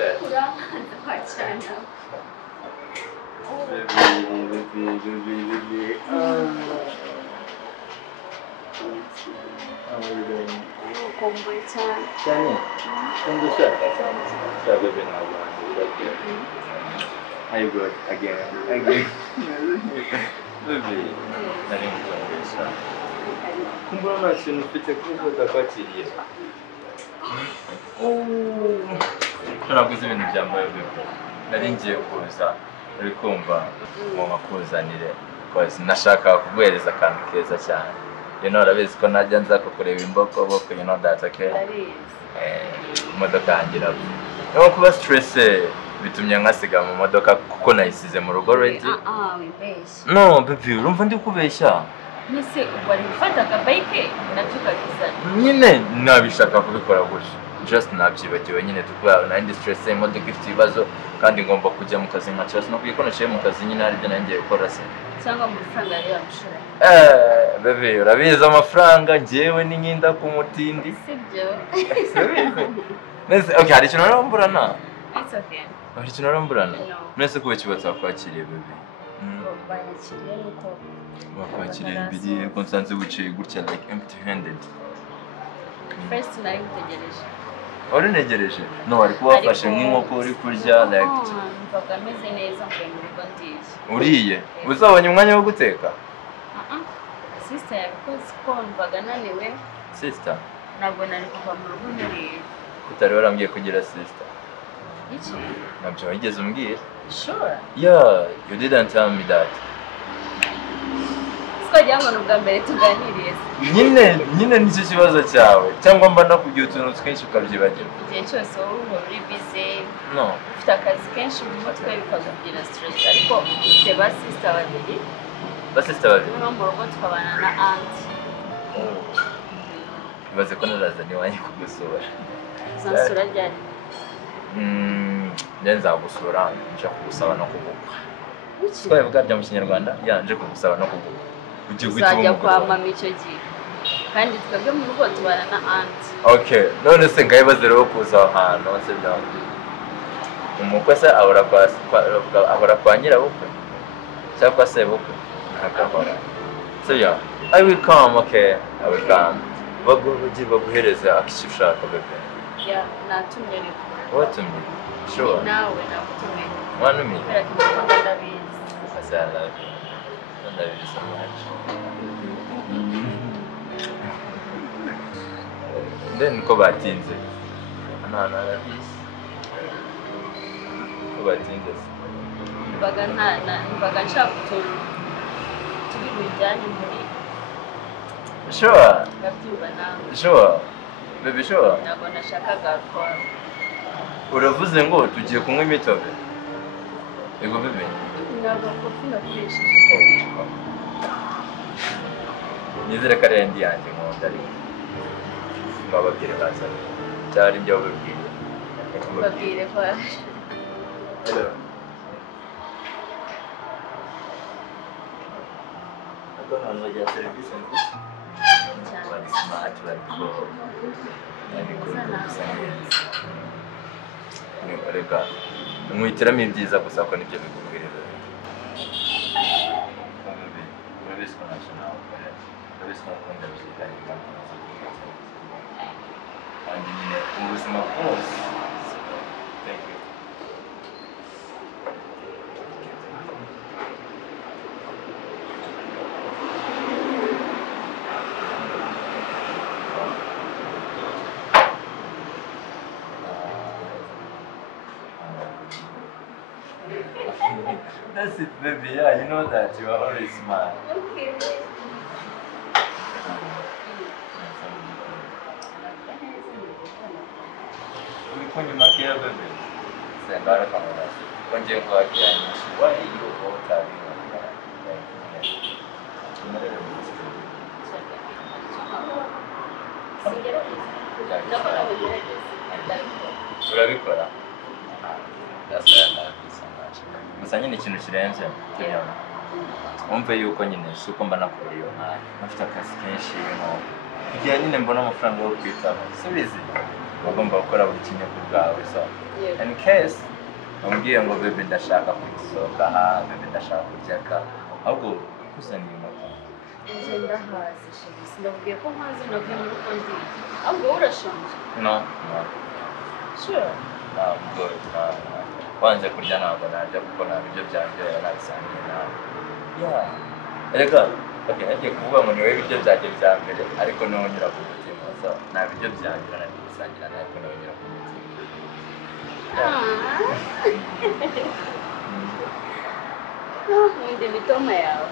that? Baby. How are you doing? Shani? Baby, are you good? Again. Baby. Nari mukumbesha. Kumbuka nta kintu ufite kuvuga kwakiriye. Naguze ibintu byambaye bebe. Nari ngiye kuza uri kumva ngo makuzanire cause nashaka kuguhereza akantu keza cyane. Urabizi ko najya nza kukureba imboko boko that okay? Imodoka yangira. Niyo kuba stress bitumye nkasiga mu modoka kuko nayisize mu rugo ready. Wibeshya. No, baby, urumva ndi kubeshya. Nese wari gufata akabike natukabizana. Nyine nabishaka kubikora gutyo. Just nabyibagiwe nyine tukwa na indi stress imodoka ifite ibibazo kandi ngomba kujya mu kazi nka cyose no kuyikoresha mu kazi nyine ari byo nangiye gukora se. Cyangwa mu franga yari yamushora. Baby, urabizi amafaranga ngewe n'inkinda ku mutindi. Sibyo. Nese okay, hari ikintu naramburana. It's okay. Hari ikintu naramburana. Nese kuba kibatsa kwakiriye baby. Bayakiriye nuko bakwakiriye biri konsanze wicaye gutya like empty handed. First nari gutegereje. Uri negereje? No, ari kubafashe nk'inkoko uri kurya like mvaga meze neza mvuye mu rugo ndiye. Uriye? Uzabonye umwanya wo guteka? Sister yabikoze ko mvaga naniwe. Sister? Ntabwo nari kuva mu rugo nariye. Utari warambwiye kugira sister? Iki? Nabyo wigeze umbwira? Sure. Yeah, you didn't tell me that. Twagira ngo n'ubwa mbere tuganiriye. Nyine nicyo kibazo cyawe cyangwa mba nakubwiye utuntu twinshi ukabyibagirwa. Igihe cyose wowe uri busy. No. Ufite akazi kenshi mu mutwe bikagugira stress ariko ufite ba sister babiri. Ba sister babiri? No mu rugo tukabana na aunt. Bibaze ko naraza niwanjye kugusura. Zansura ryari? Ndenza gusura nje kugusaba no kugukwa. Twaye vuga bya mu Kinyarwanda yanje kugusaba no kugukwa. Uzajya kwa mama icyo gihe. Kandi twebwe mu rugo tubana na aunt. Okay, none se ngayibaze rero kuza ahantu se byawe. Umukwe se ahora kwa nyirabukwe cyangwa se bukwe ntakabara. So yeah, I will come, okay, I will come. Baguhereza akisho ushaka bebe. Yeah, natumye rero. Watumye? Sure. Nawe nakutumye. Wantumye? Kubera ko ndakunda ndabizi. I love you. I love you so much. Then ko batinze. Narabizi. Ko batinze. Mbaga nshaka turi bijyanye muri. Sure. Ndabyumva nawe. Sure. Baby sure. Ntabwo nashakaga ko. Uravuze ngo tugiye kunywa imitobe. Ego bebe. Ntabwo kofi nakoresheje. Nizere ko ari indi yanjye nkunda ari. Bababwire baza. Cyari njye bababwire. Babwire ko. Hello. Abantu bagira serivisi nziza. Bari smart, bari cool. Reka mwitiramo ibyiza gusa ko nibyo bikubwirira. Urabizi ko national. Urabizi ko nkunda byiganye kandi nyine ubuzima bwose. Thank you. That's it, baby. Yeah, you know that. You are always smart. Okay. Ulikuwa nyuma kia baby. Sengara kama nasi. Konje kwa kia nchi. Why you all carrying on? Urabikora? That's why I love you so much. Gusa nyine ikintu kirenze tubiyama. Umve yuko nyine suko mba nakuriyo nafite akazi kenshi igihe nyine mbona amafaranga yo kwitaba. Subizi. bagomba gukora buri kimwe ku bwawe so in case umbwiye ngo bebe ndashaka kugisohoka bebe ndashaka kurya ka ahubwo kuzaniye moto nje ndahazi sheri sinabwiye ko nkazi navuye mu rugo ndi ahubwo urashonje no sure good wanze kurya ntabwo narya kuko nta biryo byanjye nabisangiye nawe erega okay nagiye kuvuga ngo niwe ibiryo byanjye bya mbere ariko niho nyura ku mutima so nta biryo byanjye nari gusangira nawe ariko niho nyura ku mutima nkunda imitoma yawe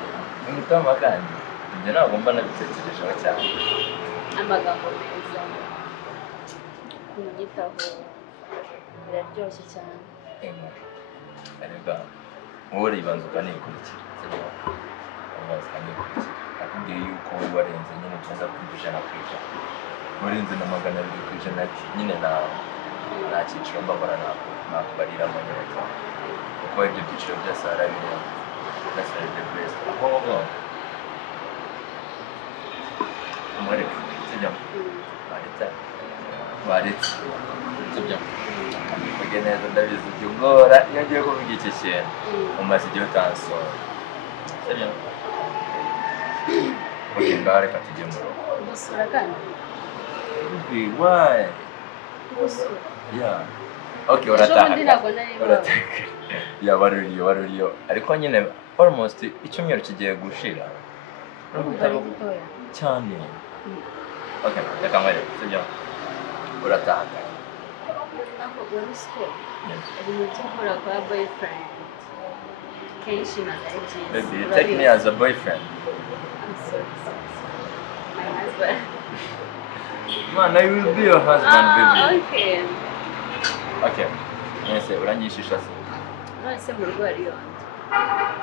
imitoma kandi ibyo ntabwo mba nabitekerejeho cyane amagambo meza kunyitaho biraryoshye cyane erega wowe uribanza ukanikurikira nakubwiye yuko wowe warenze nyine 9% warenze na 200% nyine nta cyiciro mbabara nakubariramo nyine kuko ibyo byiciro byose harabirenze nasari the best ahubwo umureke sibyo waretse sibyo kuge neza ndabizi ujya ungora iyo ngiye kuvuga iki kintu umaze igihe utansora sibyo oke ngaho reka tujye mu rugo gusura kandi why gusura okay waruriyo ariko nyine almost icyumweru kigiye gushira cyane okay reka mwere sibyo urataha ako gurisco ibintu byo gukora kwa boyfriend kenshi ntabwo byiza baby you take me as a boyfriend I'm sorry my husband man I will be your husband baby okay mwese uranyishisha se none mu rugo hari yonde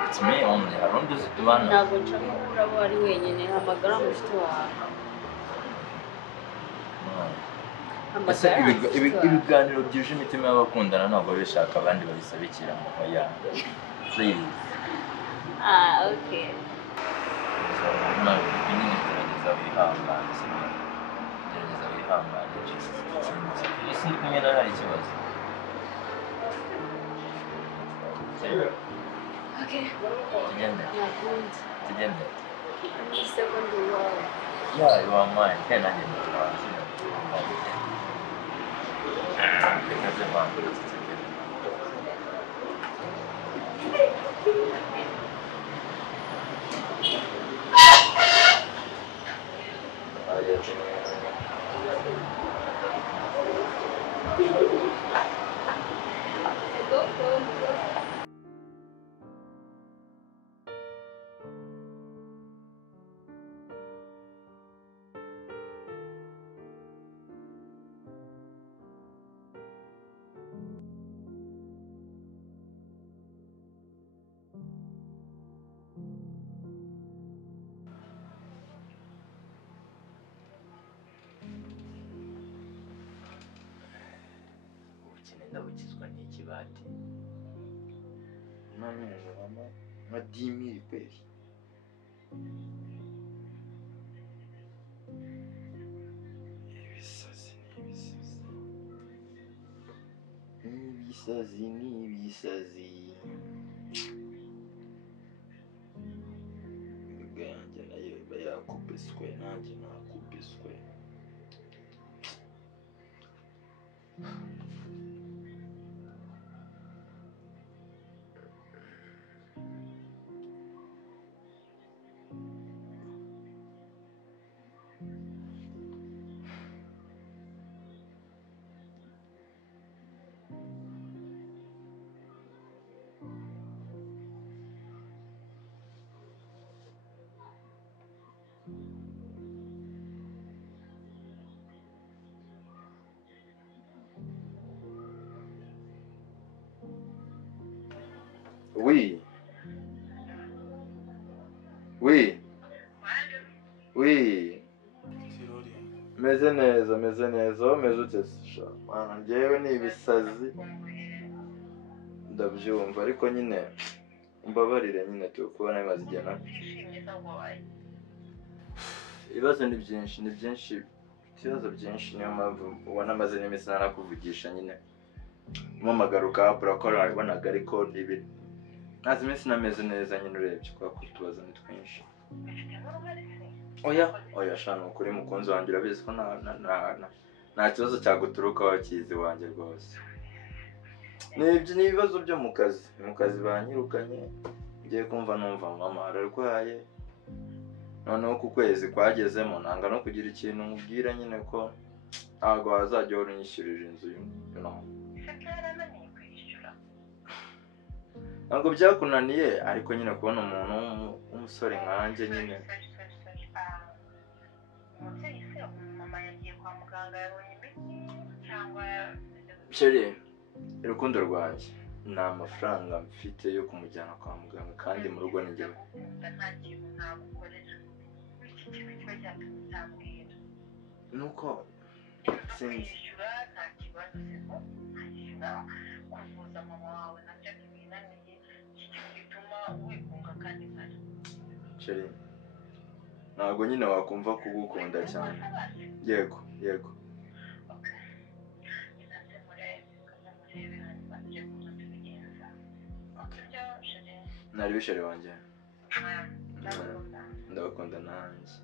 it's me only I don't just tubana ntabwo nshaka ko uraba ari wenyine hamagara mushiki wawe ibiganiro byuje imitima y'abakundana ntabwo bishaka abandi babisabikira mu oya please okay nyine gerageza wihangane gerageza wihangane isi ndi kumwe nawe hari ikibazo okay tugende second wawe you are mine kandi nanjye ndakubaza because of my ndabukizwa n'ikibati none mama nka 10,000 kweli ibisazi ganjye nayo bayakubiswe nanjye nakubiswe Oui. Meze neza, meze utesha. Mana njyewe ni ibisazi. Ndabyumva ariko nyine umbabarire nyine tukubona bimaze igihe na. Ibibazo ni byinshi ibibazo byinshi niyo mpamvu ubona amaze n'iminsi narakuvugisha nyine mpamagara ukahapura ko wabibonaga ariko ntazi iminsi nameze neza nyine urebye kubera ko utubazo ni twinshi. Oya shana ukuri mukunzi wanjye urabizi ko nta kibazo cyaguturukaho kizi wanjye rwose. Ni ibibazo byo mu kazi banyirukanye ngiye kumva numva mama ararwaye noneho ku kwezi kwagezemo nanga no kugira ikintu nkubwira nyine ko ntabwo wazajya uhora unyishyurira inzu ntabwo byakunaniye ariko nyine kubona umuntu w'umusore nkanjye nyine. Sheri urukundo rwanjye ni amafaranga mfite yo kumujyana kwa muganga kandi mu rugo nijye nuko sinzi Sheri ntabwo nyine wakumva kugukunda cyane. Yego nari bisheri wanjye ndabakunda nanjye.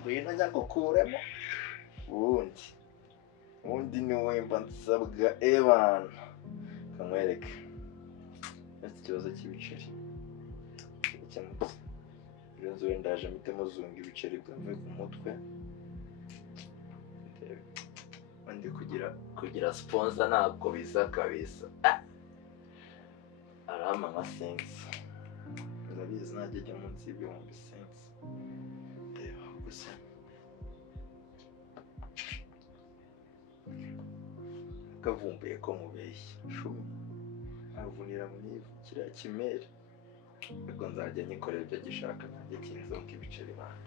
Ngwino njya kukuremo ubundi ni wowe mba nsabwa ebana kamwereke ufite ikibazo cy'ibiceri gikemutse rero nzu wenda ndaje mpite muzunga ibiceri bwavuye ku mutwe ndi kugira sponsor ntabwo biza kabisa. Arama nka sense ndabizi najya ajya munsi y'ibihumbi sense reba gusa kavumbuye ko mubeshya shumi avunira mu ivu kiriya kimera ariko nzajya nyikorera ibyo gishaka nanjye kinzonga ibiceri bana.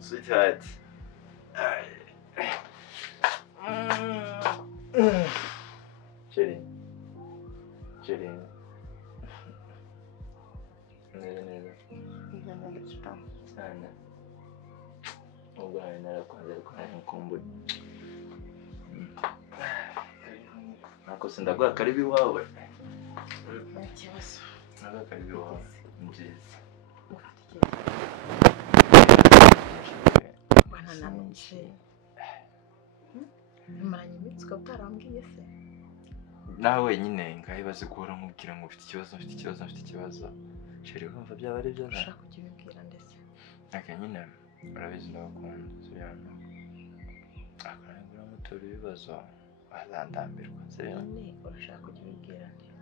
Sweetheart. Sheri. Neza. Sana. Ubwo narakunze ariko nkumbuye. Nako sindaguha karibu iwawe. Ikibazo. Nako karibu iwawe. Nziza. Bana namutse. Maranye iminsi utarambwiye se. Nawe nyine ngahibaze guhora nkubwira ngo ufite ikibazo. Sheri kumva byaba ari byo ushaka kugibwira ndetse. Aka nyine urabizi ndabakunda siyano. Akanagura mutora ibibazo azandambirwa siyano. Nyine urashaka kugibwira ndetse.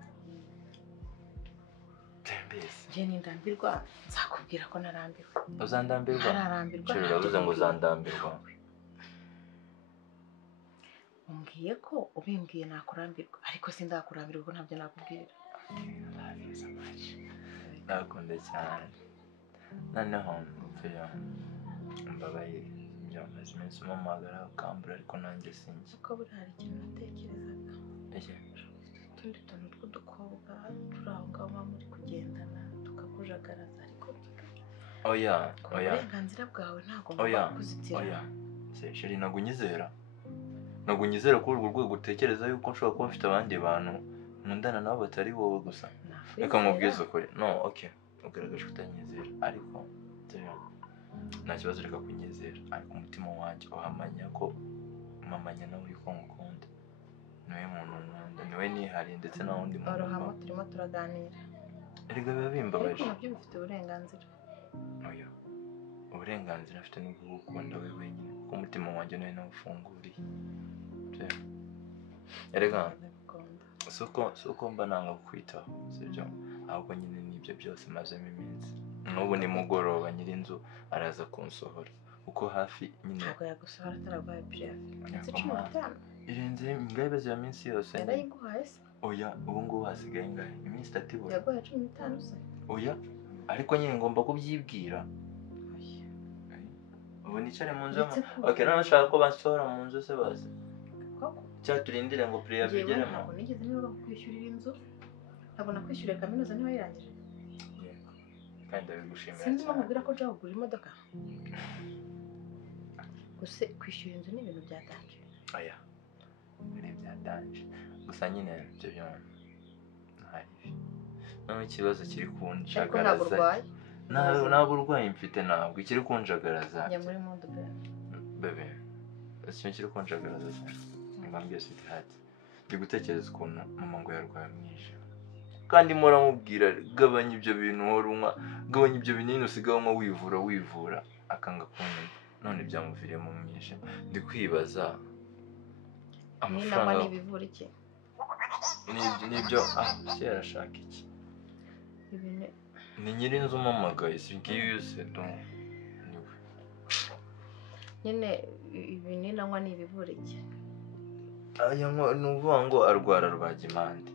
Tembese. Je ndambirwa nzakubwira ko narambiwe. Uzandambirwa? Narambirwa. Sheri uravuze ngo uzandambirwa. Umbwiye ko ubimbwiye nakurambirwa ariko sindakurambirwa ko ntabyo nakubwira. Nakunda cyane. Noneho mvuye mbabaye byamaze iminsi umamagara ukambura ariko nanjye sinjye. Uko buri hari ikintu natekerezaga. Ege. Utundi tuntu tw'udukobwa turi aho ngaho muri kugendana tukakujagaraza ariko oya. uburenganzira bwawe ntabwo ngomba kuzitira. Oya. Sheri nagunyizera kuri urwo rwego utekereza yuko nshobora kuba mfite abandi bantu nkundana nabo batari wowe gusa. Reka nkubwize ukuri. No, okay. Ugaragaje utanyizera ariko nta kibazo reka kunyizera ariko umutima wanjye uhamanya ko mamanya nawe yuko ngukunda. Niwe muntu nkunda, niwe nihariye ndetse na wundi muntu. Orohamo turimo turaganira. Erega biba bimbabaje. Ariko nabyo bifite uburenganzira. Oya. Uburenganzira afite no kugukunda wewe wenyine kuko umutima wanjye nawe nawufunguriye. Erega suko mba nanga kukwitaho sibyo ahubwo nyine nibyo byose mazemo iminsi. N'ubu ni mugoroba nyirinzu araza kunsohora uko hafi nyine. Ntabwo yagusohora ataragwaye priya. Ndetse 15. Irenze ingabe ya minsi yose. Yarayiguhaye se? Oya ubu ngubu hasigaye ingahe iminsi 3 ibura. Yaguhaye 15 se? Oya ariko nyine ngomba kubyibwira. Ubu nicare mu nzu. Okay nashaka ko basohora mu nzu se base. cyaturindire ngo priya bigeremo ntabwo nigeze niba kwishyurira inzu ntabwo nakwishyuriye kaminuza niba yarangije kandi ndabigushimira sindi mubwira ko nshaka kugura imodoka gusa kwishyura inzu ni ibintu byatanje oya ni byatanje gusa nyine ibyo byo none ikibazo kiri kunjagaraza ntabwo urwaye mfite ntabwo ikiri kunjagaraza njya muri modo bebe ikintu kiri kunjagaraza ngambye sweet heart ndi gutekereza ukuntu mama ngo yarwaye mwishe kandi mpora mubwira gabanya ibyo bintu uhora unywa gabanya ibyo binini usigaye unywa wivura akanga kunywa none byamuviriyemo mwishe ndi kwibaza amafaranga n'ibivura iki nibyo se yarashaka iki ni nyiri inzu umamagaye si ngiyo yose niwe nyine ibinini anywa n'ibivura iki ni ukuvuga ngo arwara rubagimpande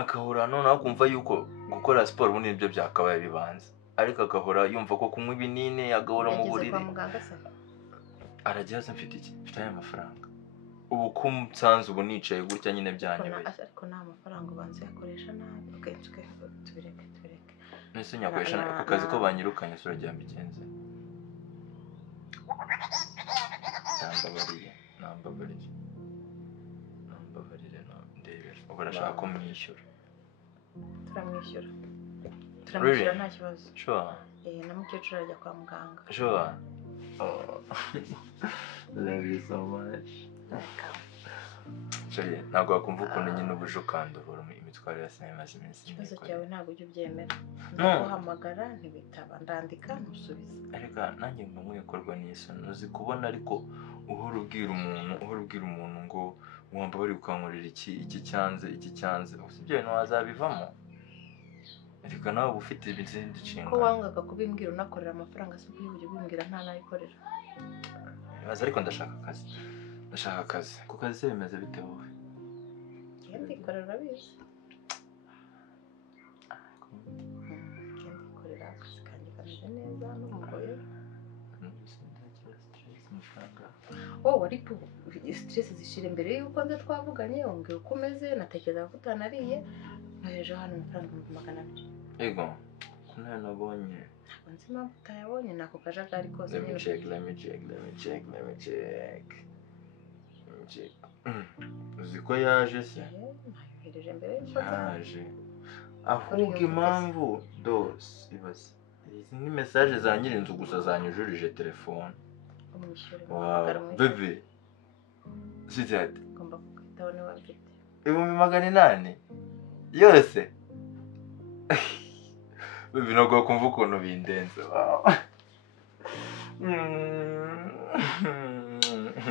agahora noneho akumva yuko gukora siporo ubundi nibyo byakabaye bibanza ariko agahora yumva ko kunywa ibinini agahora mu buriri aragiye mfite iki mfite aya mafaranga ubu ko nsanze ubu nicaye gutya nyine byanyobeye ariko nta mafaranga ubanza yakoresha nabi tubireke nese nyakoresha ako kazi ko banyirukanye sura rya mbigenze nambabarire ndebera ubu arashaka ko mwishyura turamwishyura nta kibazo sure na mukecuru arajya kwa muganga sure love you so much ntabwo wakumva ukuntu nyine ubuje ukandurura imitwaro ya sinema imaze iminsi ikibazo cyawe ntabwo ujya ubyemera ndaguhamagara ntibitaba ndandika ntusubize ariko nanjye mba nkwikorwa n'isoni uzi kubona ariko uhora ubwira umuntu ngo wumva bari gukankurira iki cyanze si ibyo bintu wazabivamo ariko nawe uba ufite izindi nshingano ko wangaga kubimbwira unakorera amafaranga si bwo ujya ubimbwira nta nayikorera bibaza ariko ndashaka akazi ku kazi se bimeze bite wowe ndikorera urabizi ndikorera akazi kanjye kameze neza n'umugore wowe ariko stress zishira imbere y'uko nze twavuganye umbwira uko umeze natekerezaga ko utanariye nohereje hano amafaranga 200 yego ko nayo nabonye ntabwo nzi impamvu utayabonye nako kajagari kose let me check uzi ko yaje se nayohereje mbere y'uko yaje ahubwo impamvu dose ibaze izi ni message za nyirinzu gusa zanyujurije telefone bebe sijade ngomba kukwitaho niba mfite 800 yose bebe ntabwo kumva ukuntu bindenze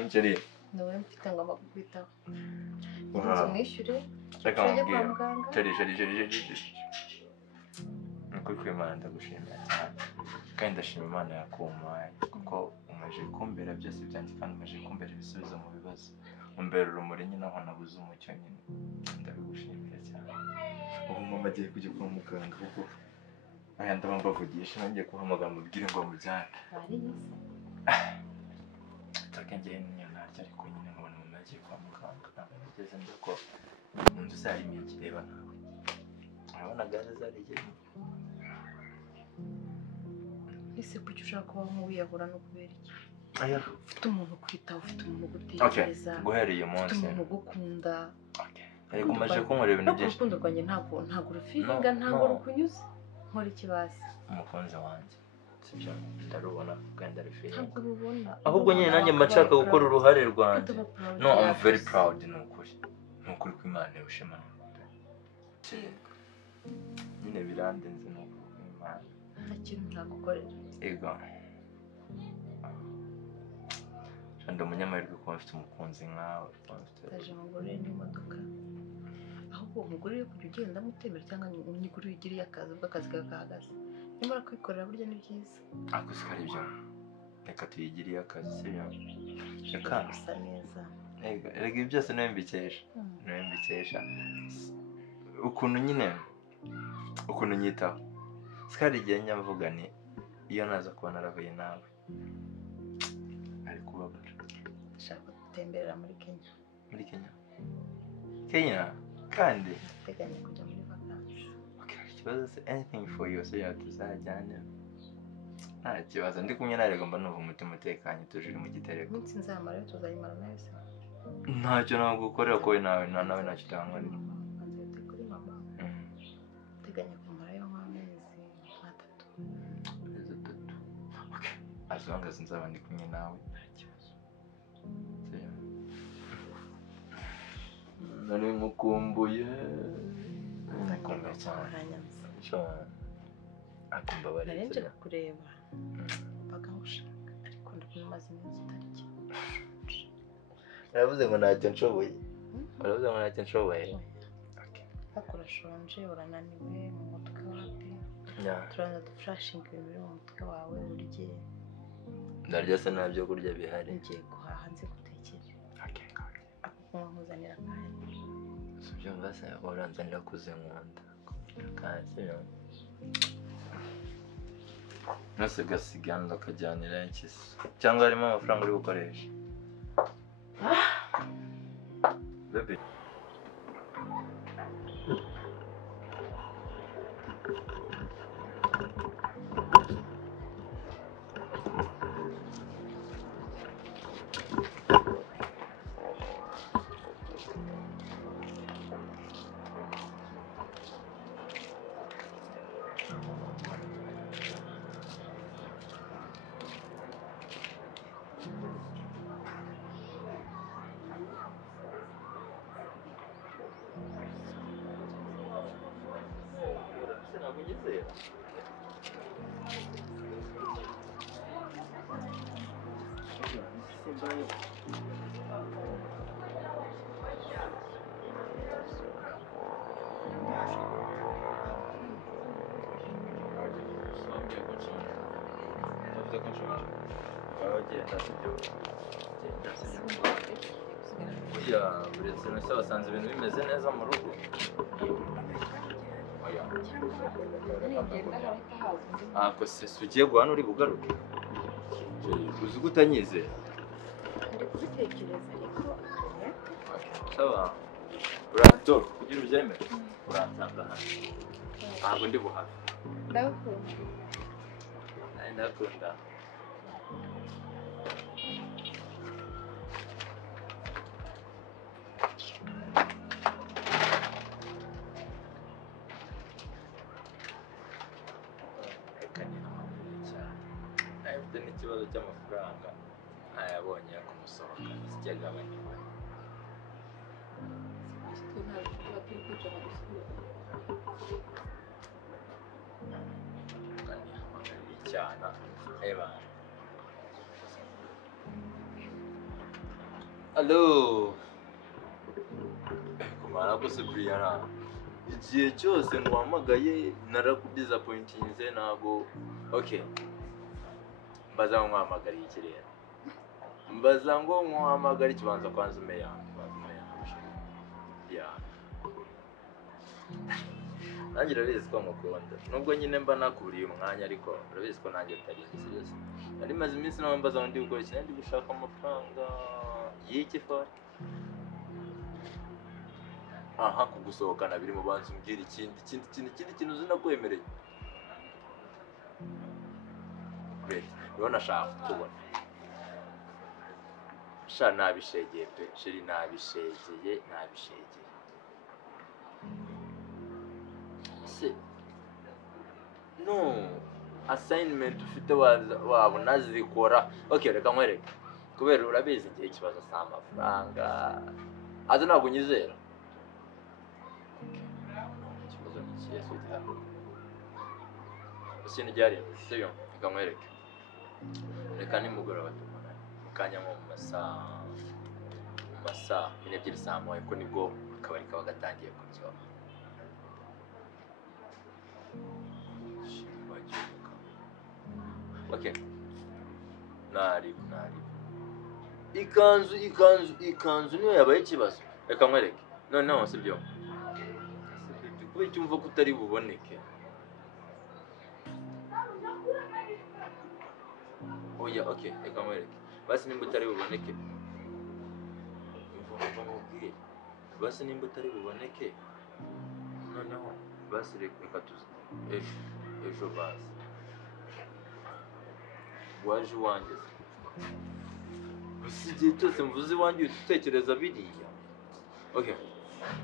Njeri nawe mfite ngomba kukwitaho umwishyure reka mubwire Njeri nuko kwimana ndagushimira cyane kandi ndashima Imana yakumpaye kuko umaze kumbera byose byanjye kandi umaze kumbera ibisubizo mu bibazo umbera urumuri nyine aho nabuze umucyo nyine ndabigushimira cyane ubu mama agiye kujya kwa muganga kuko aya ndaba mbavugisha nanjye kuhamagara mubwire ngo mujyane takengeye niyo naryo ariko nyine nkabona mama agiye kwa muganga ntabwo nigeze njya ko mu nzu zarimo ikireba nawe urabona gaze zarigeze ese kuki ushaka kubaho nk'uwiyahura no kubera iki aya ufite umuntu ukwitaho ufite umuntu ugutekereza guhereye umunsi ufite umuntu ugukunda ariko umaze kunkorera ibintu byinshi urukundo rwanjye ntabwo rufiringa ntabwo rukunyuze nkora ikibazo umukunzi wanjye sibyo ndarubona kandi ndarufiringa ntabwo rubona ahubwo nyine nanjye mbashaka gukora uruhare rwanjye no I'm very proud nukuri ko Imana yabushima nyine birandenze nuko Imana nta kintu ntagukorera ego ndi umunyamahirwe kuba mfite umukunzi nkawe ndaje mugurire n'imodoka ahubwo umugurire kujya ugenda mutembera cyangwa unyigurire ugiriye akazi ubwo akazi kawe gahagaze nimara kwikorera burya ni byiza ako si kari byo reka tuyigiriye akazi sibyo reka bisa neza rega ibi byose niwe mbikesha ukuntu nyine ukuntu nyitaho sikari igihe nyamvuga ni iyo naza kuba narahuye nawe ari kubabara ndashaka gutemberera muri Kenya muri Kenya kandi teganya kujya muri vacances. okay ikibazo se anything for you so tuzajyana nta kibazo ndi kumwe nawe mba numva umutima utekanye tujuri mu gitereko Iminsi nzamara tuzayimara nawe se. ntacyo nagukorera ko nawe ntacyo utankorera Nzite kuri mama. Teganya kumarayo nk'amezi 3. okay as long as nzaba ndi kumwe nawe nta kibazo nari mukumbuye nakumbuye cyane akumva bari narenje kureba mbaga ngushaka ariko ndabona maze iminsi itariki. Naravuze ngo ntacyo nshoboye Hakora shonje urananiwe mu mutwe wawe. Turaza duflashinga ibintu biri mu mutwe wawe urye. Ndarya se nabyo kurya bihari. Ngiye guhaha nze gutekera. Akukuzanira kandi. Sibyo mbase oranzanira kuze nkunda. Kandi yo. Nose gasiganda kajyanira ikisi. Cyangwa harimo amafaranga uri gukoresha. Baby. Ya, uretse nese wasanze ibintu bimeze neza mu rugo. Ako se ugiye guhana uri bugaruke. Uzi gutanyizera. Ndi kubitekereza ariko Saba. Urato kugira ubyemere. Uransanga hano. Ntabwo ndi buhafi. ndakunda. Ndakunda. Ikibazo cy'amafaranga ntayabonye kumusohoka ikigabanywa cyana eba allo kumara kose Briana igihe cyose nkwamagaye narakudisappointinze ntago okay mbaza ngo nkwamagariye ikirere mbaza ngo nkwamagare ikibanza kwanza umeya ya nanjye urabizi ko mukunda nubwo nyine mba nakuriye umwanya ariko urabizi ko nanjye utari serious nari maze iminsi nawe mbaza ngo ndi gukora iki ndi gushaka amafaranga y'iki fari aha kugusohokana biri mu bantu umbwira ikindi kintu uzi nakwemereye rero nashaka kubona sha nabishegeye pe sheri nabishegeye se no assignment ufite wabo nazikora okay reka nkwereke kubera urabizi igihe kibazo sa amafaranga aza ntabwo nyizera ikibazo ni kiyesu cyane ikintu ryari sibyo reka nkwereke reka nimugoroba tubona mukanya nko mu masaa 2 saa moya ko nibwo akabari kaba gatangiye kuryoha okay nari ikanzu niyo yabaye ikibazo reka nkwereke noneho sibyo kubera cyumva ko utari buboneke oya okay reka nkwereke basi nimba utari buboneke bamubwire basi nimba utari buboneke noneho basi reka ejo basi waje iwanjye gusa igihe cyose mvuze iwanjye uhita utekereza biriya. Okay,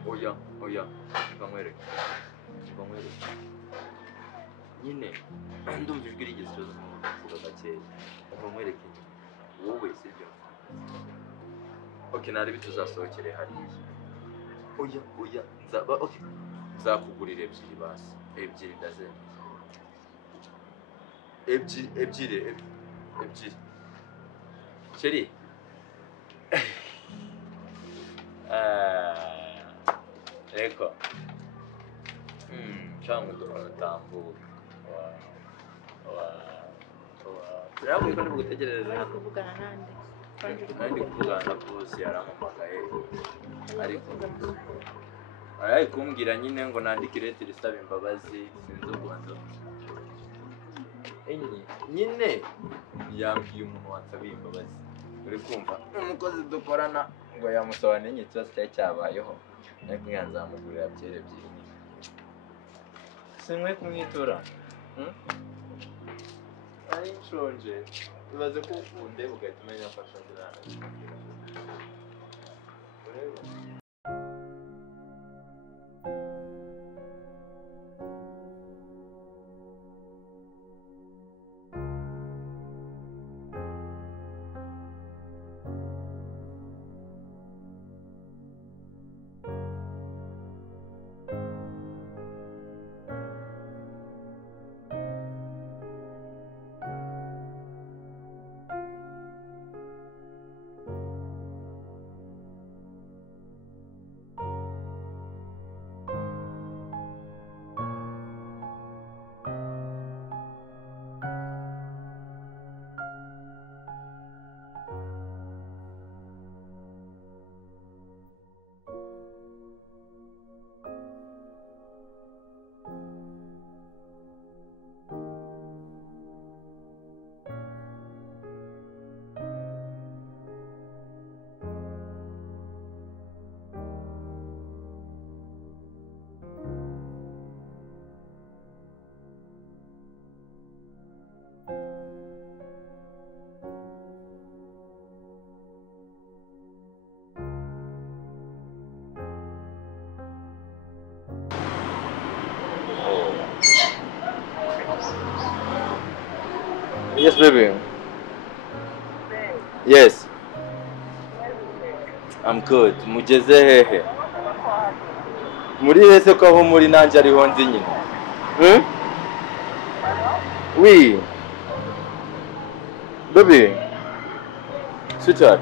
oya reka nkwereke nyine ndumva ijwi rigeze ikibazo kuvuga gakeya reka nkwereke wowe sibyo. Okay, nari bituzasohokere hariya. Oya nzakugurira ebyiri basi, ebyiri ndazemeye, ebyiri Cheri. Ecco. Ciao, umuntu utambuka. Bravo, iko ndimo gutegereza. Bari kuvugana nande? Kandi kuvugana na boss yarampamagaye. Ariko kumbwira nyine ngo nandike leta isaba imbabazi sinzi ukuntu. Nyine yambwiye umuntu wasabiye imbabazi. Uri kumva umukozi dukorana ngo yamusobanuriye ikibazo cyari cyabayeho ariko yanzamugurira byere ebyiri. Simwe kumwitura. Ari nshonje. Bibaze ko ukunde ugahita umenya afasha nzirana. Yes, baby. Yes. I'm good. Mugeze hehe? Muri hese ko aho muri nanjye ariho nzi nyine. Oui. Baby. Sweetheart.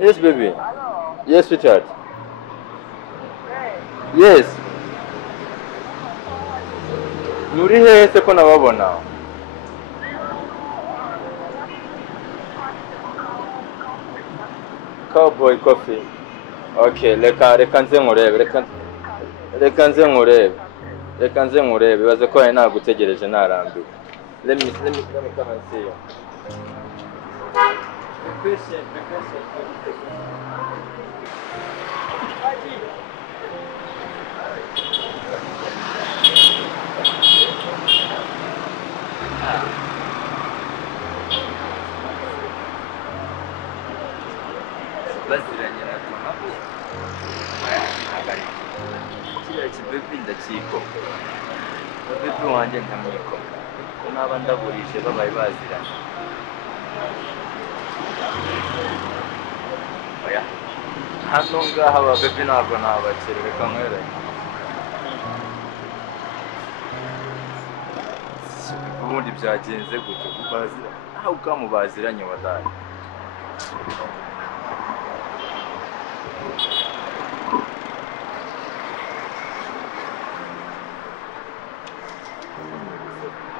Yes, baby. Yes, sweetheart. Yes. Muri hese ko nababona. Cowboy coffee. Okay, reka nze nkurebe. Baze ko ari nagutegereje narambiwe. Let me come and see you. Baziranye na Tomabu. Kiriya kibebi ndakiko. Bebi wanjye nkamwiko. Ko naba ndaburije babaye baziranye. Oya. Hano ngaha ababebi ntabwo nabakire reka nkwereke. Ubundi byagenze gute kubazira? Aho ukamubaziranye wadari.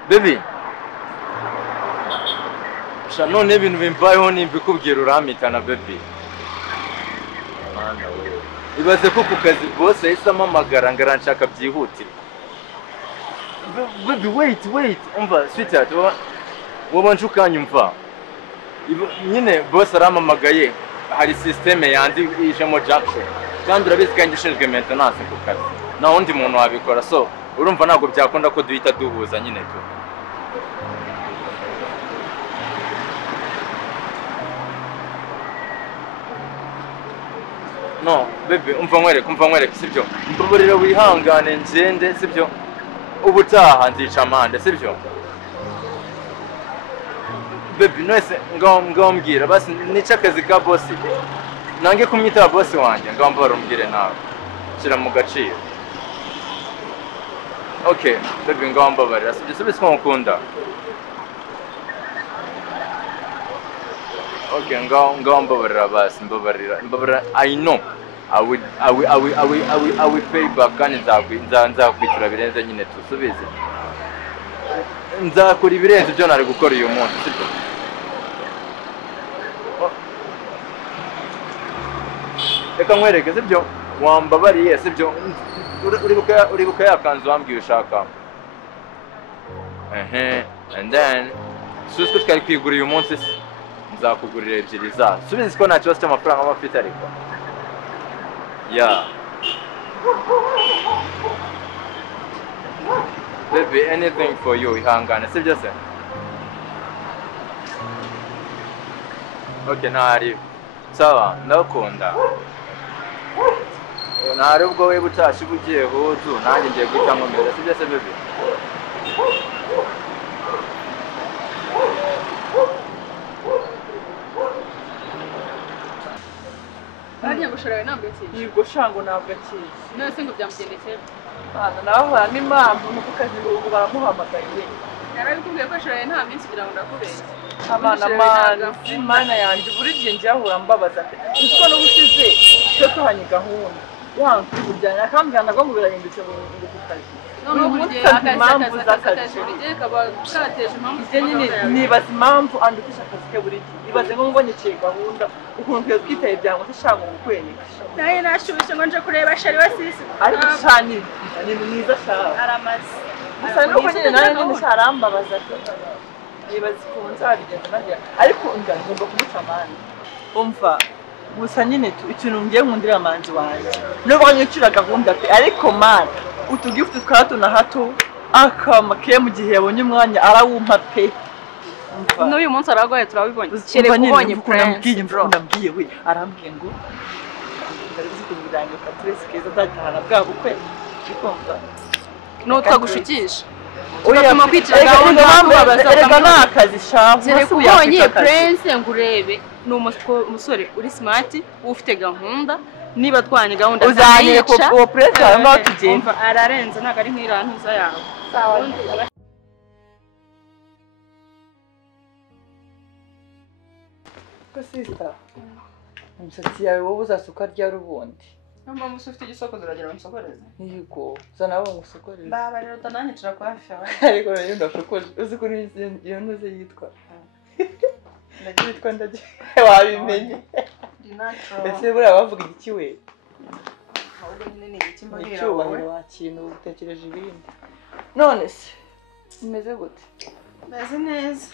Baby. None ibintu bimbayeho nimbikubwira uramitana baby. Mana we. ibaze ko ku kazi boss yahise amamagara ngaranshaka byihutira. Baby wait umva sweetheart wabanje ukanyumva nyine boss aramamagaye hari systeme yandi ijemo junction kandi urabizi kandi ishinzwe maintenance ku kazi na wundi muntu wabikora so urumva ntabwo byakunda ko duhita duhuza nyine tu no baby umva nkwereke sibyo mbabarira wihangane ngende sibyo ubutaha nzica amande sibyo baby nose ngombwira basi nica akazi ka boss nange kumwita boss wanjye ngambara umbwire nawe shira mu gaciro. Okay baby ngambabarira sibyo ko nkunda. Okay ngambabarira basi mbabarira I know I will pay back kandi nzakwitura birenze nyine tusubize nzakora ibirenze ibyo nari gukora uyu munsi sibyo. Reka nkwereke sibyo wambabariye sibyo uribuka yakanzu wambwiye ushaka and then susko twari kwigura uyu munsi nzakugurira ebyiri za subize ko nta kibazo cy'amafaranga amafite ariko yeah baby anything for you ihangane sibyo se. Okay ntari sawa ndakunda ntari ubwo we butashi bugiye huzu nanjye ngiye guhita nkomeza sibyo se baby. Hariya gushora ntabwo akizi. Yego shango ntabwo akizi. None se ngo byamugendekera. Bana naho n'impamvu nuko kazi ubu baramuhamagaye. Yarabikubwiye ko shora nta minsi kugira ngo ndakubeshye. Abana imana yanjye buri gihe njyahura mbabaza ati uko no gushize cyo tuhanye gahunda. Yangu kujyana akambwira ngo birahindutse mu kazi. None burye akazi burye kaba kateje impamvu nibaza impamvu andukisha akazi ke buri gihe. Ibaze ngo mbonye gahunda ukuntu twitaye byango sishanga gukwenika. naye nashubije ngo nje kureba shari wasisi Ariko shani ni mwiza cyane. aramaze. Gusa nuko nyine nawe nyine sharambabaza ati nibaza ukuntu nzabigenda nagira ariko ngomba kumuca amande. Umva gusa nyine ikintu ngiye nkundira amanzi wanjye nubwo nyicira gahunda pe ariko man utugifuti twatu na hato akamake mu gihe yabonye umwanya arawumpa pe. N'uyu munsi aragwaye turabibonye. Kire kubonye ndambwiye we arambwiye ngo ndabizi kubirangira katresi keza datahana bwa bukwe bikomva no twagushukisha. Oya kwicara gahunda erega nakazi shaho kire kubonye prince ngurebe ni umusore uri smart ufite gahunda niba twanye gahunda uzanye ko uwo prince arimo tugenda ararenze ntago ari nk'irantuza yawe. Sawa. ko sister umusatsi yawe wowe uzasuka ryari ubundi Namba musu ufite igisoko ziragira umusokoreze. Yego zana abo ngusokoreze. Baba rero tananyicira kwa shawa. Ariko rero ndakokoje uzi ko iyo ntuze yitwa. Ndagira yitwa ndaje wabimenye. Ese bura bavuga iki we? Ahubwo nyine ni iki mbabwira wowe wakintu utekereje ibindi. None se umeze gute? Meze neza.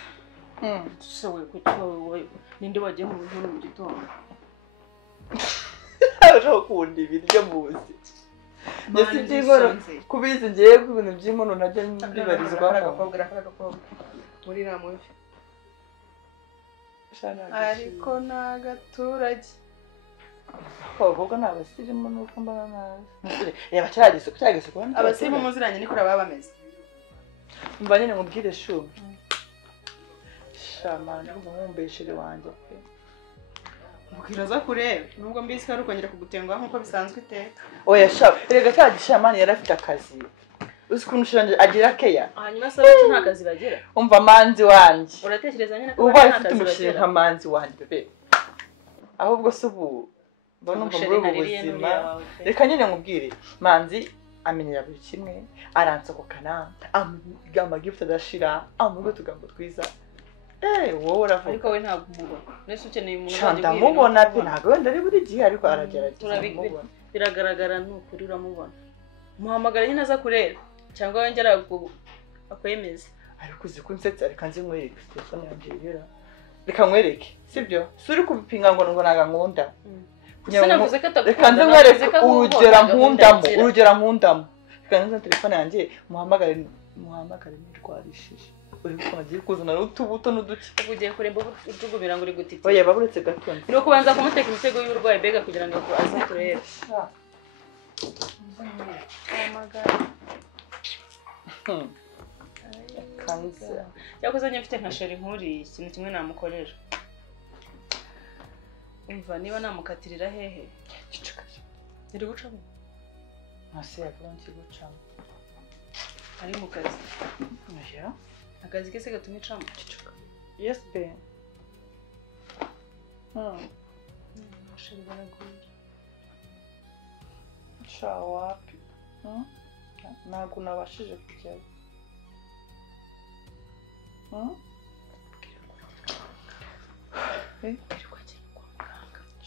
Sowe kucyo ninde wagiye mu bintu mu gitondo. Aho kundi ibiryo muzi. Yesi by'inkono kubizi ngiye ku bintu by'inkono najya ndibarizwa akakobwa muri ramuvi. Ariko n'agaturage. Abakobwa n'abasirimu nuko mbana nabi. Reba cyagise ko abasirimu muziranye niko baba bameze. Mba nyine mubwire shu. Shamana umumbeshere wanje pe. Mukiraza kureba nubwo mbisi ko arukongera kugutengwa nkuko bisanzwe iteka. Oya sha rega cyagishamana yarafite akazi. Uzi kuntu shanje agira keya. Hanyuma se cyo nta kazi bagira. Umva manzi wanje. Uratekereza nyine ko uba afite umushinga manzi wanje bebe. Ahubwo se ubu mbona umva muri ubu buzima. Reka nyine nkubwire manzi amenyera buri kimwe aransokokana amugamba gift adashira amugo tugambo twiza. Wowe uravuga ariko we ntabwo umubona. Nese ukeneye umuntu wanje ndamubona pe ntabwo wenda ari buri gihe ariko aragerageza. biragaragara n'ukuri uramubona muhamagara nyine aza kureba cyangwa yongera akwemeza ariko uzi ko nsetsa reka nzi nkwereke telefone yanjye yera reka nkwereke sibyo suri kubipinga ngo naga nkunda reka nzi nkwereke urugera nkundamo reka nzi telefone yanjye muhamagare nirwarishije uri kumagiye kuzana n'utubuto n'uduki ugiye kuremba utugubira ngo uri gutitira oya baburetse gato ni ukubanza kumuteka imitego y'uburwayi mbega kugira ngo aze kureba kanza yakoze mfite nka sheri nkuriye ikintu kimwe namukorera umva niba namukatirira hehe iri gucamo ntase yavuga nti gucamo ari mu kazi oya akazi kese gatuma icamo yes be sheri baraguye shawapi ntabwo nabashije kujyayo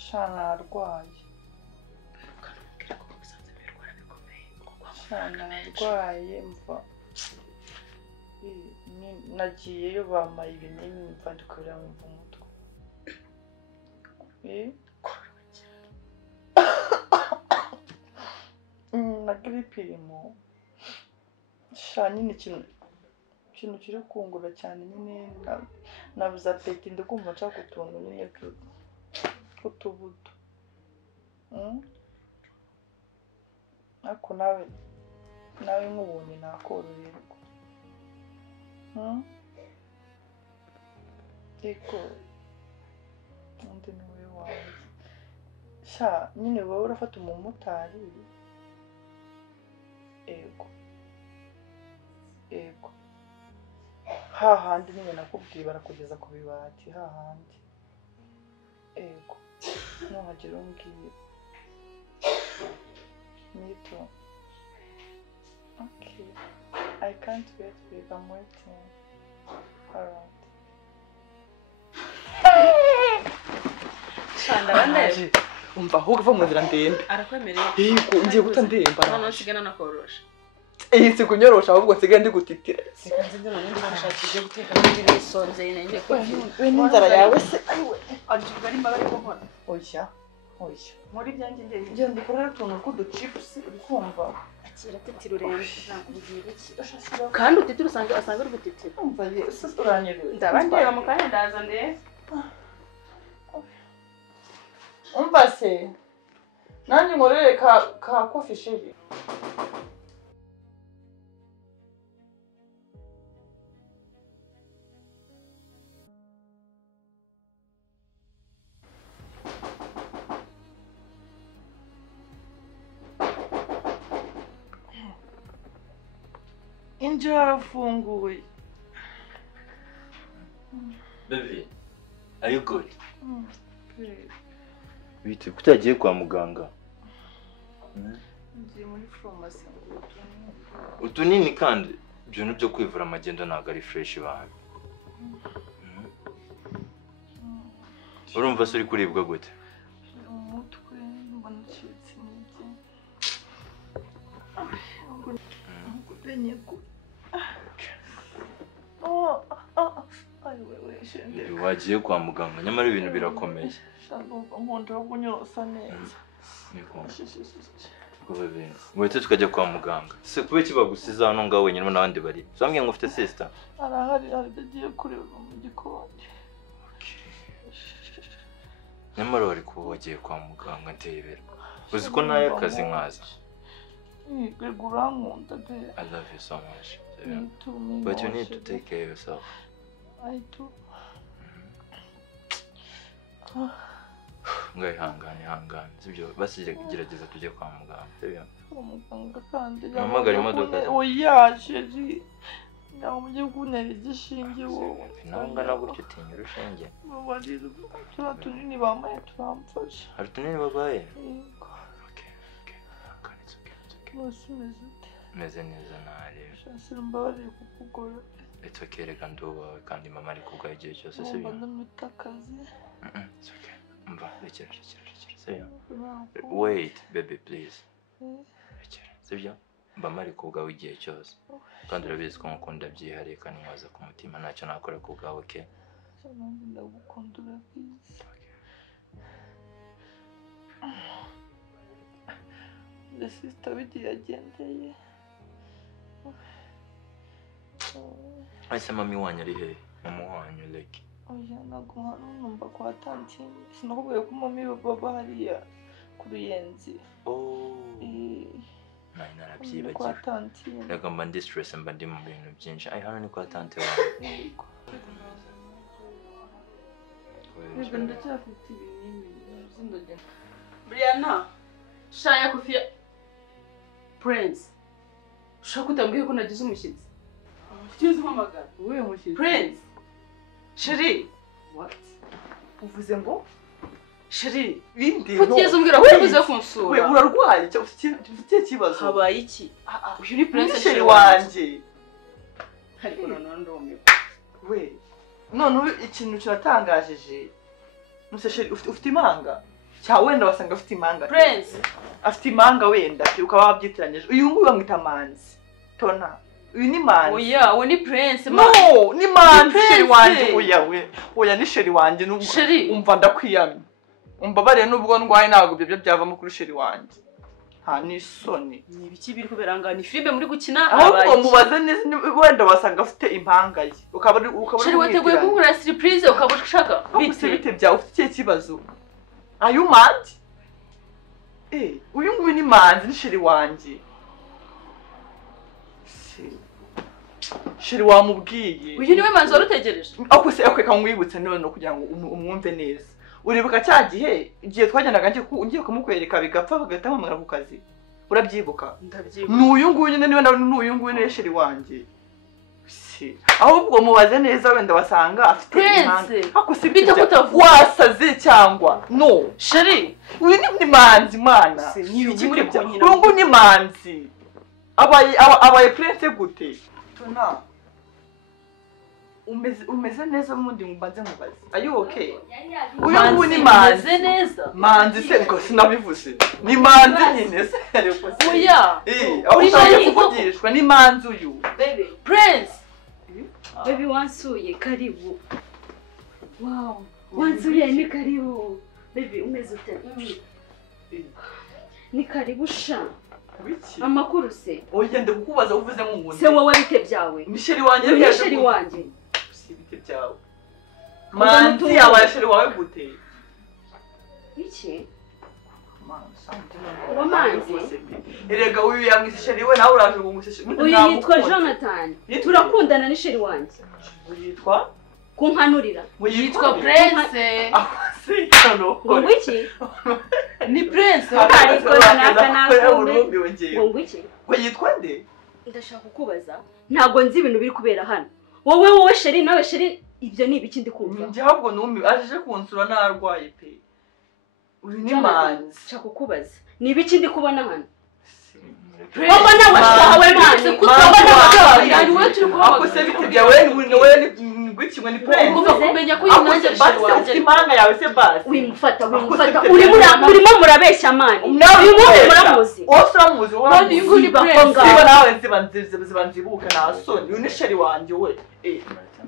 shana arwaye shana arwaye mva nagiyeyo bamaye ibinini mva ndikorera mva umutwe na gripe irimo sha nyine ikintu kiri kungura cyane nyine nabuze apeti ndikumva nshaka utuntu nyine tw'utubuto ariko nawe nk'ubonye nakoroherwa ariko undi ni wowe wawe sha nyine wowe urafata umumotari ego hahandi nyine nakubwiye barakugeza ku bibati hahandi ego nuhagera umbwira nito okay I can't wait babe I'm waiting alright shanda bande umva ahubwo va mu nzira ndembe arakwemereye yego ngiye guta ndemba none usigana nakorosha si kunyorosha ahubwo nsigaye ndi gutitira sikanze ndi none ndashakije guteka n'indi nisonze nenge we n'inzara yawe se ayiwe ariko bari mbabare ko nkora oya muri byanjye ndende njye ndikorera utuntu tw'uduchips uri kumva akira titira urembe nakubwira iki kandi utitira asanga uri gutitira umva yesu uranyerera ndabandeba mu kanya ndaza ndebe umva se nanjye nkorere ka coffee shake injira arafunguye Baby, are you good? Bite kutagiye kwa muganga? Ngiye muri pharmacy Utunini kandi ibintu byo kwivura amagendo ntago ari fresh bawe. Urumva se uri kuribwa gute? umutwe mbona ncitse intege benyego Wagiye kwa muganga nyamara ibintu birakomeye. nkunda kunyorosa neza Ngwete tukajya kwa muganga. Se kube kibagusiza hano ngaho wenyine n'abandi bari. Zambye ngo ufite sister. arahari agiye kureba mu gikoni. Nyamara wari kuba wagiye kwa muganga ntebera. Uzi ko naye akazi nkaza. Yego urankunda pe. I love you so much. But you need to take care of yourself. I do. Hangane. Sibyo basi gerageza tujye kwa muganga. Sibyo? Muganga kandi Hamagara imodoka. Oya sheri. Nawe mujye kuntera igishinge wowe. Nangana gutyo utinya urushinge. Babarira twa tunini bamaye turamfasha. Hari tunini babaye? Yego. Okay. It's okay. Meze neza nare. Shasi mbabariye kukugora. It's okay reka nduwawe kandi mama ari kubwa igihe cyose sibyo? Ndamutakaze. It's okay. Mva, rekera. Sibyo? Wait, baby, please. Rekera. Sibyo? Mba mari ku bwawe igihe cyose. Kandi urabizi ko ngukunda byihariye kandi nkwaza ku mutima ntacyo nakora ku bwawe, okay? Ndagukunda urabizi. The sister bigiye agendeye. Ese mami wanyu ari hehe? Mama wanyu like. Oya ntabwo hano numva kwa tantine. Sinakubwiye ko mami baba hariya ku Ruyenzi. Nari narabyibagiwe. Kwa tantine. Reka mba ndi stress mba ndi mu bintu byinshi. Ai hano ni kwa tante wawe. Reka ndacyafite ibinini zindogera. Brianna, shaya kufia Prince. Ushaka utambwiye ko nagize umushyitsi. Ukizi mpamagara. Wowe mushyitsi. Prince. Chérie. What? Uvuze ngo? Chérie, bindi Kutiza umbwira ko uvuze kunsura. We urarwaye cyo ufite kibazo. Habaye iki? Uyu ni Prince Chérie wanje. Ariko none ndumwe. We. None ikintu kiratangajeje. Nuse Chérie ufite imanga. Cya wenda wasanga afite imanga. Prince. Afite imanga wenda ukaba wabyitiranyije. Uyu nguyu bamwita Manzi. Tona. Uyu ni Manzi. Oya, we ni Prince. No, ni Manzi Chérie wanje. Oya we. Oya ni Chérie wanje umva ndakwiyamye. Umbabare nubwo ndwaye ntabwo byo byavamo kuri Chérie wanje. Ha ni soni. Ni biki biri kuberanga ni filme muri gukina ahubwo mubaze wenda wasanga afite impanga ye. Ukaba Chérie wateguye kunkora surprise ukaba ushaka bite byawe ufite kibazo. Are you mad? Uyu nguyu ni Manzi ni Chérie wanje. Chérie wamubwiye. Uyu niwe Manzi warutegereje. Ako se akweka ngwibutse none kugira ngo umwumve neza. Uribuka cya gihe twajyanaga ngiye kumukwereka bigapfa bagahita bamwara ku kazi. Urabyibuka? Ndabyibuka. N'uyu nguyu niwe n'uyu nguyu ni Chérie wanje. Ahubwo mubaze neza wenda wasanga afite impanga. Ako se bite kutavuga wasaze cyangwa no Chérie uyu ni Manzi mana n'ibiki muri kunkina uyu ni Manzi abaye Prince gute tona umeze neza mundi mbanze mubaze are you okay uyu ni Manzi neza Manzi se ngo sinabivuze ni Manzi nyine se oya uri shaka kuvugishwa ni Manzi uyu baby Prince baby wansuye karibu wow wansuye ni karibu baby umeze ute ni karibu sha amakuru se oya ndakubaza uvuze nk'umuntu se wowe bite byawe ni Chérie wanje ni Chérie wanje si bite byawe Manzi yabaye Chérie wawe gute iki uwo Manzi erega uyu yamwise Chérie we nawe uraje ngumwise uyu yitwa Jonathan turakundana ni Chérie wanje yitwa kunkanurira yitwa Prince ngo iki ni Prince ariko ngo iki ngo yitwa nde ndashaka kukubaza ntago nzi ibintu biri kubera hano wowe Chérie nawe Chérie ibyo ni ibiki ndi kumva njye ahubwo numi aje kunsura narwaye pe uri ni Manzi nshaka kukubaza ni ibiki ndi kubona hano Prince nawe wawe Manzi kutabona yani we turi kuba ako se bite byawe ni gwikimwe ni Prince ugomba kumenya ko uyu nanjye Chérie wanje imanga yawe se basi wimufata urimo murabeshya mani uyu muntu muramuzi osuramuzi wowe uyu ni Prince siba nawe zibanzibuka na soni uyu ni Chérie wanje we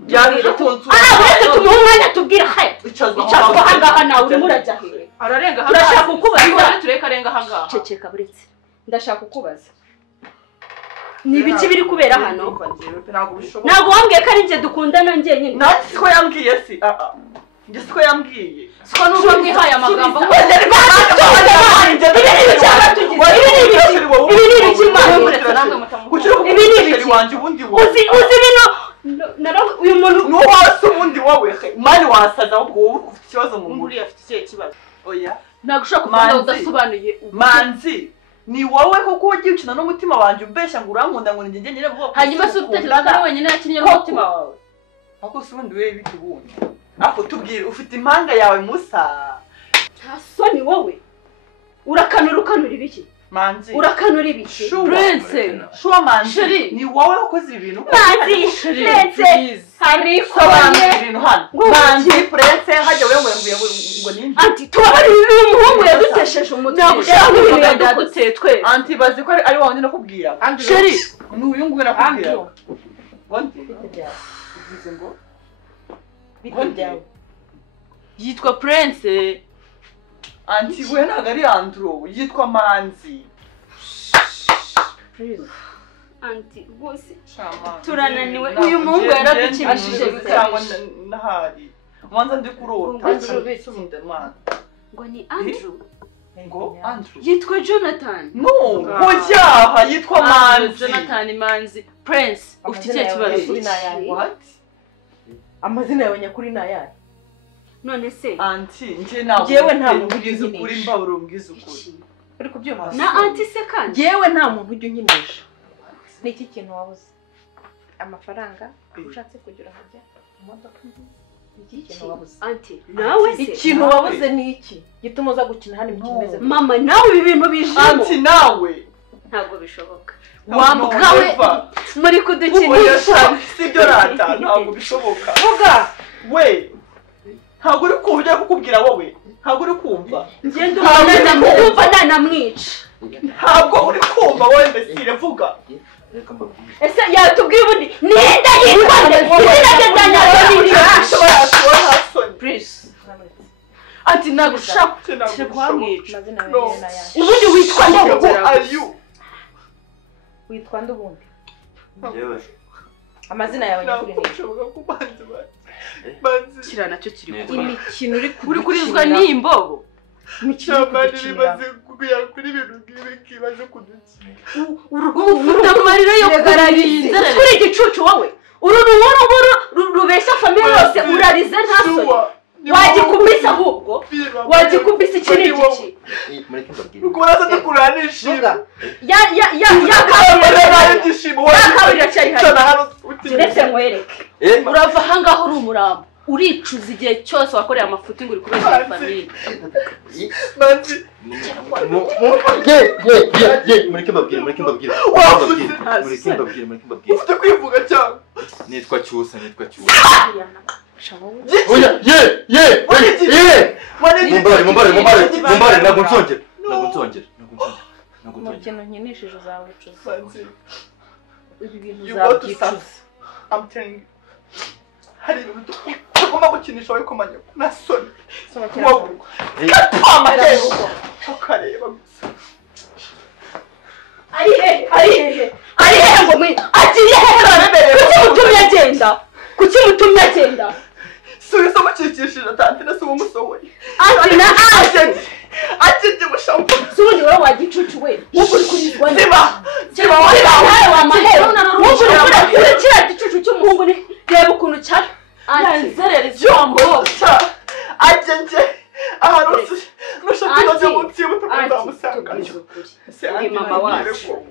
yaje kunsura uretse tumuha umwanya tubwira he icazwa ahangaha nawe urimo urajya hehe ararenga hanga urashaka kukubaza tureka arenga hanga ceceka buretse ndashaka kukubaza ni ibiki biri kubera hano ntabwo wambwiye ko ari njye dukundana njye nyine nanjye siko yambwiye si njye siko yambwiye siko n'ubwo mwihaye amagambo uyu muntu nuwase ubundi wowe mani wasaza ahubwo wowe ufite ikibazo mu muri afite ikihe kibazo oya ntabwo ushaka kuvuga udasobanuye Manzi ni wowe kuko ugiye ukina n'umutima wanjye ubeshya ngo urankunda ngo njye nyine bwo hanyuma se utekereza ko ari wenyine yakinnye n'umutima wawe ako se ubundi wewe bite ubundi ako tubwire ufite impanga yawe musa nta soni wowe urakanura ibiki Manzi. urakanura ibiki Prince Shua Manzi. Sheri. Ni wowe wakoze ibintu. Manzi Prince hari Sobanura ibintu hano. Manzi Prince hajya wewe ngo ninde? anti tubabari uyu muhungu yadutesheje umutwe nagushaka ibintu yaduteye twese Anti bazi ko ari wandi nakubwira. Sheri Ni uyu nguyu nakubwira. Wandi. Bivuze ngo bite yitwa Prince Anti we ntabwo ari Andrew yitwa Manzi. anti bose Shama. turananiwe uyu muhungu yaradukibishije cyangwa nahari. Mwanza ndi kurota. Andrew. Suminde mwana. ngo ni Andrew Ngo Andrew. yitwa Jonathan No, hojaha yitwa Manzi. Jonathan Manzi Prince ufite ikihe kibazo What? amazina yawe nyakuri ni ayahe none se Anti, nje nawe. Njyewe nta muntu ugize ugize ukuri mbabura umbwiza ukuri. uri kubyumva na anti se kandi njyewe nta muntu ujya unkinisha ni iki kintu wabuze amafaranga ushatse kugira hajya imodoka ni iki kintu wabuze anti nawe se ikintu wabuze ni iki gituma uza gukina hano imikino mama nawe ibi bintu bijemo Anti nawe. ntabwo bishoboka Wambwa we. muri kudukinisha Sibyo rata ntabwo bishoboka. vuga We. Ntabwo uri kumva kukubwira wowe. Ntabwo uri kumva. ngende umwana nanamwica Ntabwo uri kumva wowe mbesire vuga. ese yatubwiye ubundi ninde yitwa please ati nagushaka kuhamwica amazina yawe ni ayahe ubundi witwa nde Are you? witwa nde ubundi Yewe. amazina yawe nyakuri ni iki Manzi. kira nacyo kiri kuri imikino uri kurizwa n'imbobo Cyamani bimaze kuguya kuri ibintu bibaze kudukina. ufite amarira yo kurariza kuri igicucu wowe uru ruhuru rubeshya famiye yose urarize nta soni wagikubise ahubwo wagikubise iki n'iki Mureke mbabwire. Ukora se kuranisha. yakabirira cyari hari ndetse nkwereke urava ahangaha uri umurambo uricuza igihe cyose wakoreye amafuti ngo uri kubeshya famiye Manzi. Mureke mbabwire. Mureke mbabwire. Ufite kwivuga cyangwa? Nitwa Cyusa. Oya, Mumbare, ntabwo nsongera. umukino nkinishije uzawicuza Manzi. ibi bintu You want to uzabyicuza start? I'm telling you. Hari ibintu tugomba gukinisha wowe kumanya. Na soni. sohokera mu rugo Amahero. Ukareba gusa. ari hehe ngo mwe agiye hehe kuki mutumye agenda Subiza amacikishije tante na se umusohoye. anti na Akije mushampo. subundi wowe wagicucu we uri kurizwa Ziba nawe wamahero uri kiriya gicucu cy'umuhungu ni reba ukuntu cyari yanzerereza ijambo Ajenje. Aharusi. Nushaka kujya mu timu tukazamusanga. uri mama wacu